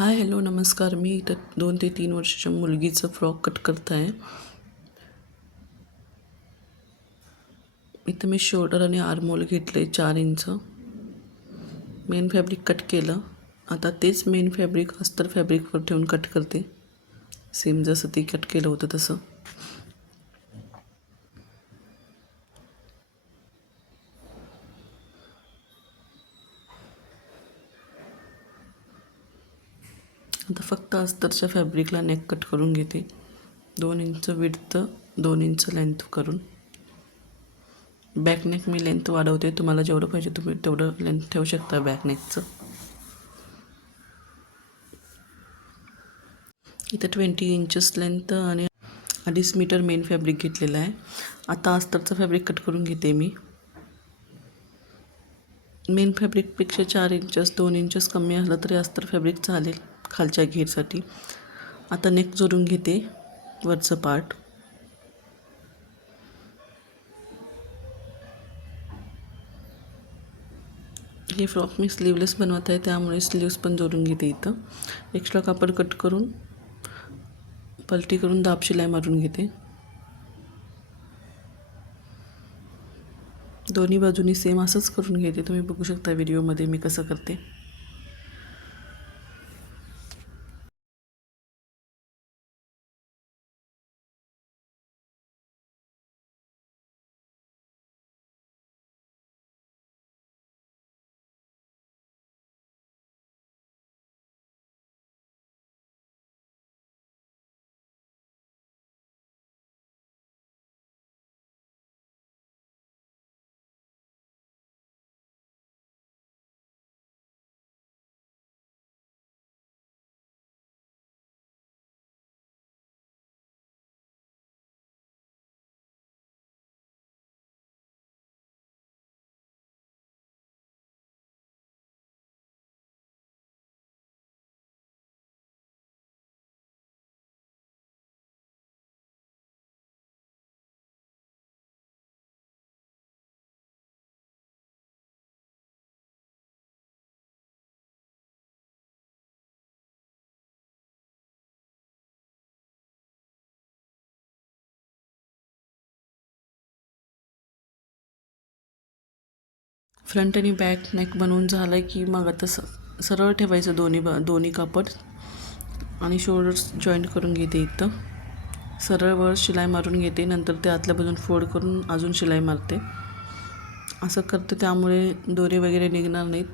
Hi hello नमस्कार. मी इथं 2 ते 3 वर्षाच्या मुलगीचं फ्रॉक कट करत आहे. इथं मी शोल्डर आणि आर्महोल घेतले 4 इंच. मेन फॅब्रिक कट केलं. आता तेच मेन फॅब्रिक अस्तर फॅब्रिकवर ठेवून कट करते, सेम जसं ती कट केलं होतं तसं. आता फक्त अस्तरच्या फॅब्रिकला नेक कट करून घेते. 2 इंच विड्थ, 2 इंच लेंथ करून. बॅक नेक मी लेंथ वाढवते. तुम्हाला जेवढं पाहिजे तुम्ही तेवढं लेंथ ठेवू शकता बॅक नेकचं. इथं 20 इंचेस लेंथ आणि 2.5 मीटर मेन फॅब्रिक घेतलेलं आहे. आता अस्तरचं फॅब्रिक कट करून घेते मी. मेन फॅब्रिकपेक्षा 4 इंचेस 2 इंचेस कमी असलं तरी अस्तर फॅब्रिक चालेल खालच्या घेरसाठी. आता नेक जोडून घेते वरचं पार्ट. हे फ्रॉक मी स्लीवलेस बनवत आहे, त्यामुळे स्लीव्स पण जोडून घेते. इथं एक्स्ट्रा कापड कट करून पलटी करून दाब शिलाई मारून घेते. दोन्ही बाजूनी सेम असंच करून घेते. तुम्ही बघू शकता व्हिडिओमध्ये मी कसं करते. फ्रंट आणि बॅक नेक बनवून झालं की मग आता सरळ ठेवायचं दोन्ही कापड आणि शोल्डर्स जॉईंट करून घेते. इथं सरळ वर शिलाई मारून घेते. नंतर ते आतल्या बाजून फोल्ड करून अजून शिलाई मारते. असं करते, त्यामुळे दोरे वगैरे निघणार नाहीत.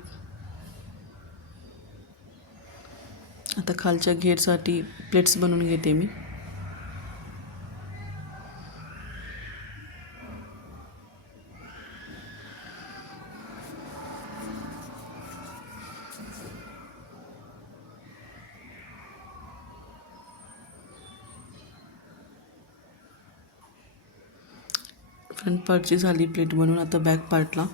आता खालच्या घेरसाठी प्लेट्स बनवून घेते मी. फ्रंट पार्टची झाली प्लेट बनवून. आता बॅक पार्टला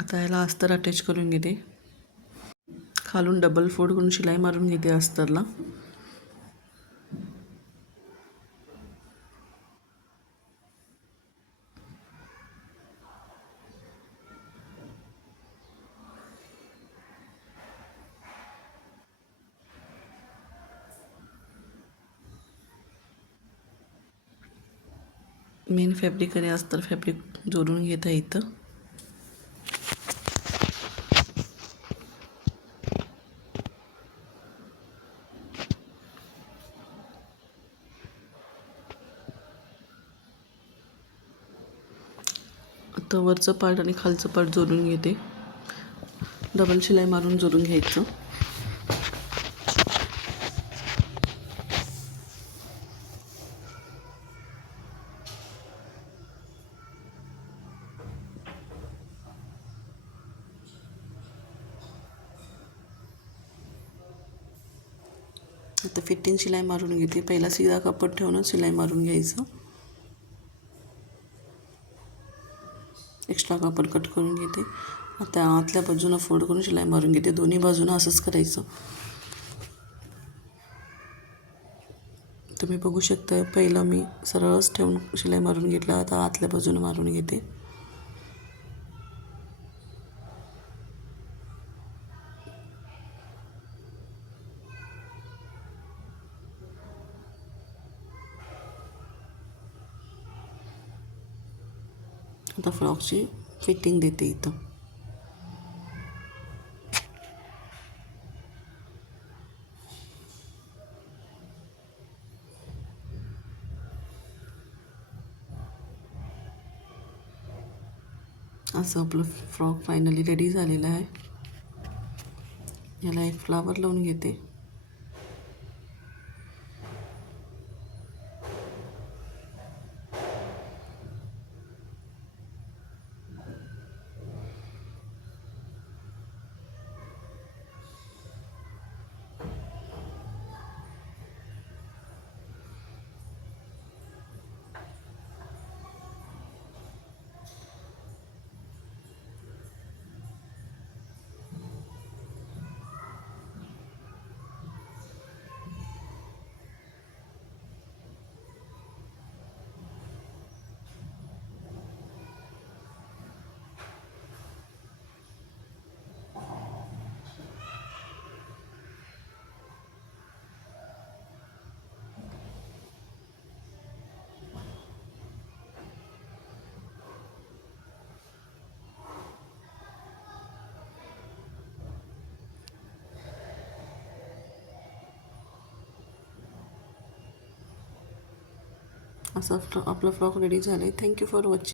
आता याला अस्तर अटॅच करून घेते. खालून डबल फोल्ड करून शिलाई मारून घेते अस्तरला. मेन फॅब्रिक आणि अस्तर फॅब्रिक जोडून घेता इथं. आता वरचं पार्ट आणि खालचं पार्ट जोडून घेते. डबल शिलाई मारून जोडून घ्यायचं. आता फिटिंग शिलाई मारून घेते. पहिला सीधा कापड ठेवून शिलाई मारून घ्यायचं. एक्स्ट्रा कापड कट करून घेते. आता आतल्या बाजूनं फोल्ड करून शिलाई मारून घेते. दोन्ही बाजूनं असंच करायचं. तुम्ही बघू शकता, पहिलं मी सरळच ठेवून शिलाई मारून घेतलं. आता आतल्या बाजूनं मारून घेते. आता फ्रॉकची फिटिंग देते इथं. असं आपलं फ्रॉक फायनली रेडी झालेलं आहे. याला एक फ्लावर लावून घेते. असं आपलं फ्रॉक रेडी झालं आहे. Thank you for watching.